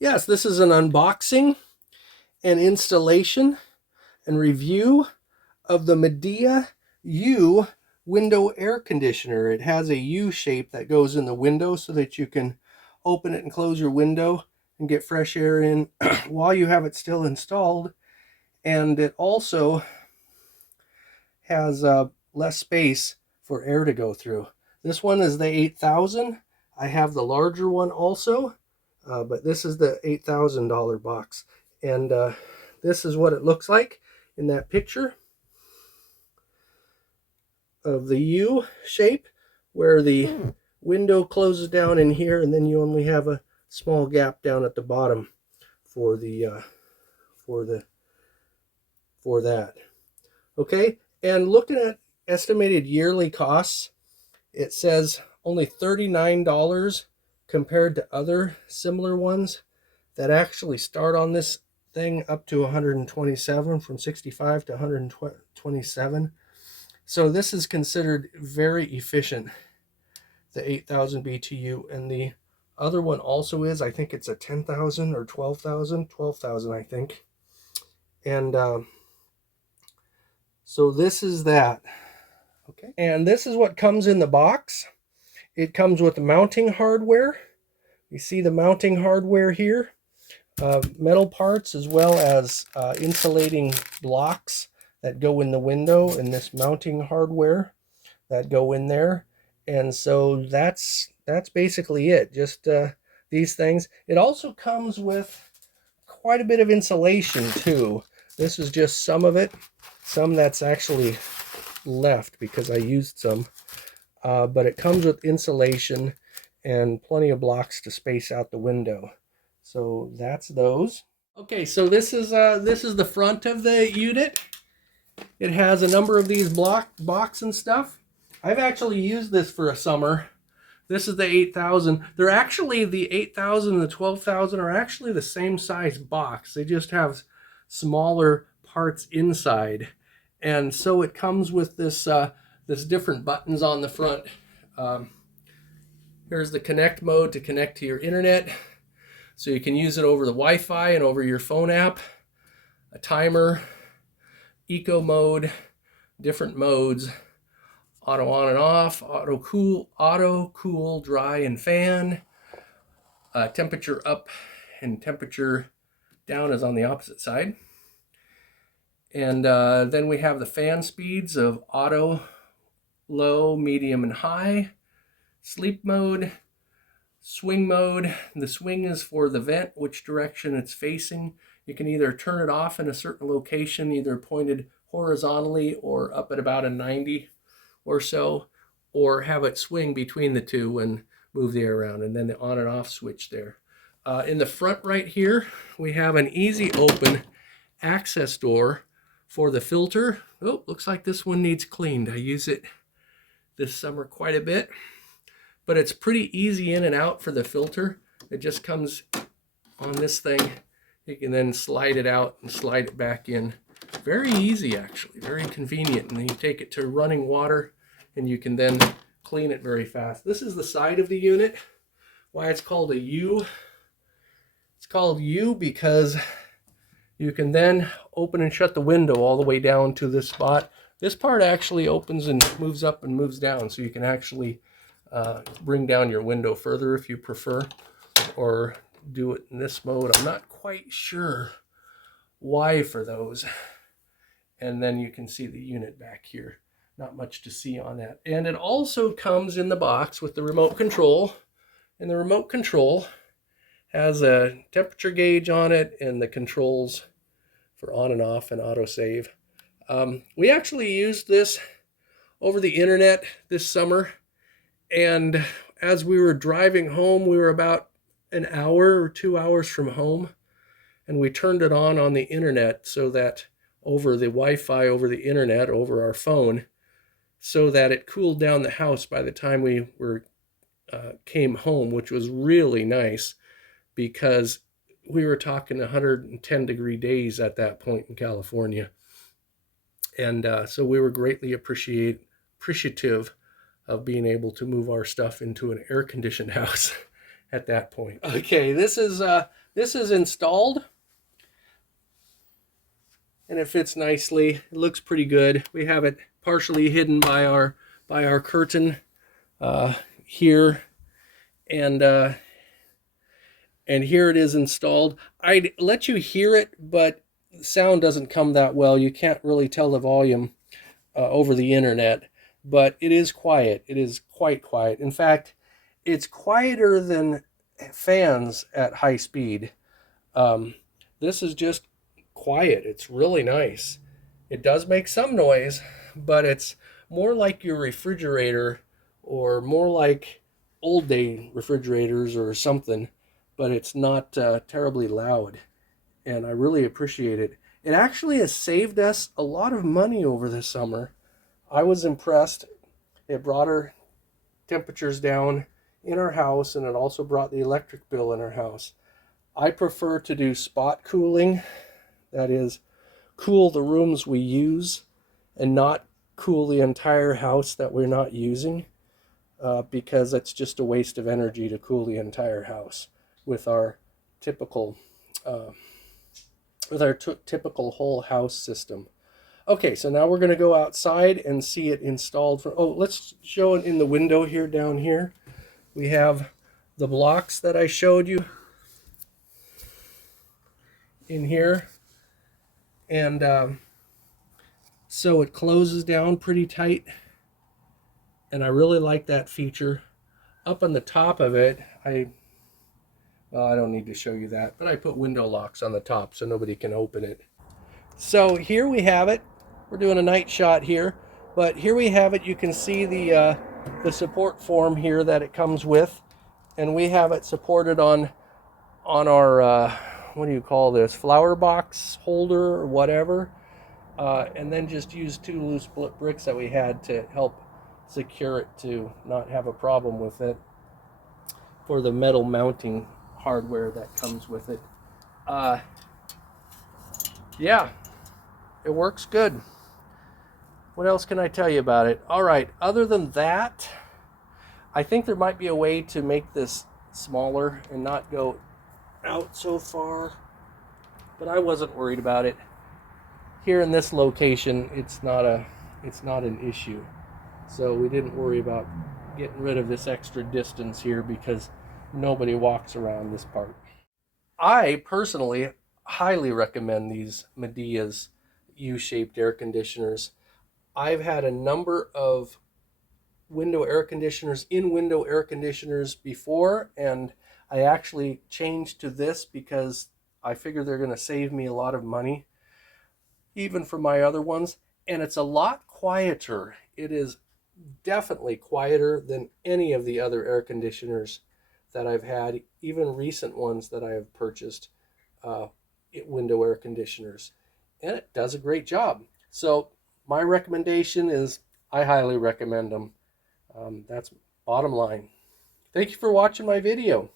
Yes, this is an unboxing and installation and review of the Midea U window air conditioner. It has a U shape that goes in the window so that you can open it and close your window and get fresh air in while you have it still installed. And it also has less space for air to go through. This one is the 8000. I have the larger one also. But this is the $8,000 box. And this is what it looks like in that picture of the U shape, where the window closes down in here, and then you only have a small gap down at the bottom for that. Okay, and looking at estimated yearly costs, it says only $39 compared to other similar ones that actually start on this thing up to 127, from 65 to 127. So this is considered very efficient, the 8000 BTU, and the other one also is, I think it's a 10,000 or 12,000, I think. And so this is that. Okay, and this is what comes in the box. It comes with the mounting hardware. You see the mounting hardware here. Metal parts, as well as insulating blocks that go in the window, and this mounting hardware that go in there. And so that's basically it, just these things. It also comes with quite a bit of insulation too. This is just some of it, some that's actually left because I used some, but it comes with insulation and plenty of blocks to space out the window. So that's those. Okay, so this is the front of the unit. It has a number of these blocks and stuff. I've actually used this for a summer. This is the 8000. They're actually, the 8000 and the 12,000 are actually the same size box. They just have smaller parts inside. And so it comes with this this different buttons on the front. Here's the connect mode to connect to your internet. So you can use it over the Wi-Fi and over your phone app. A timer, eco mode, different modes, auto on and off, auto cool, dry and fan. Temperature up and temperature down is on the opposite side. And then we have the fan speeds of auto, low, medium, and high. Sleep mode, swing mode. The swing is for the vent, which direction it's facing. You can either turn it off in a certain location, either pointed horizontally or up at about a 90 or so, or have it swing between the two and move the air around, and then the on and off switch there. In the front right here, we have an easy open access door for the filter. Oh, looks like this one needs cleaned. I use it this summer quite a bit, but it's pretty easy in and out for the filter. It just comes on this thing. You can then slide it out and slide it back in. Very easy, actually, very convenient. And then you take it to running water and you can then clean it very fast. This is the side of the unit. Why it's called a U. It's called U because you can then open and shut the window all the way down to this spot. This part actually opens and moves up and moves down, so you can actually bring down your window further if you prefer, or do it in this mode. I'm not quite sure why for those. And then you can see the unit back here. Not much to see on that. And it also comes in the box with the remote control. And the remote control has a temperature gauge on it and the controls for on and off and autosave. We actually used this over the internet this summer. And as we were driving home, we were about an hour or 2 hours from home. And we turned it on the internet, so that over the Wi-Fi, over the internet, over our phone, so that it cooled down the house by the time we came home, which was really nice because we were talking 110-degree days at that point in California. And so we were greatly appreciative of being able to move our stuff into an air-conditioned house at that point. Okay, this is this is installed, and it fits nicely. It looks pretty good. We have it partially hidden by our curtain here, and here it is installed. I'd let you hear it, but the sound doesn't come that well. You can't really tell the volume over the internet, but it is quiet. It is quite quiet. In fact, it's quieter than fans at high speed. This is just quiet. It's really nice. It does make some noise, but it's more like your refrigerator, or more like old day refrigerators or something, but it's not terribly loud, and I really appreciate it. It actually has saved us a lot of money over the summer. I was impressed. It brought our temperatures down in our house, and it also brought the electric bill in our house. I prefer to do spot cooling, that is, cool the rooms we use and not cool the entire house that we're not using, because it's just a waste of energy to cool the entire house with our typical typical whole house system. Okay, so now we're going to go outside and see it installed. Let's show it in the window here. Down here we have the blocks that I showed you in here, and so it closes down pretty tight, and I really like that feature. Up on the top of it, I don't need to show you that, but I put window locks on the top so nobody can open it. So here we have it. We're doing a night shot here, but here we have it. You can see the support form here that it comes with, and we have it supported on our what do you call this, flower box holder or whatever, and then just use 2 loose bricks that we had to help secure it to not have a problem with it for the metal mounting hardware that comes with it. Yeah, it works good. What else can I tell you about it? All right, other than that, I think there might be a way to make this smaller and not go out so far, but I wasn't worried about it. Here in this location, it's not an issue, so we didn't worry about getting rid of this extra distance here because nobody walks around this part. I personally highly recommend these Midea's U-shaped air conditioners. I've had a number of window air conditioners before, and I actually changed to this because I figure they're going to save me a lot of money, even for my other ones, and it's a lot quieter. It is definitely quieter than any of the other air conditioners that I've had, even recent ones that I have purchased, window air conditioners, and it does a great job. So my recommendation is I highly recommend them. That's bottom line. Thank you for watching my video.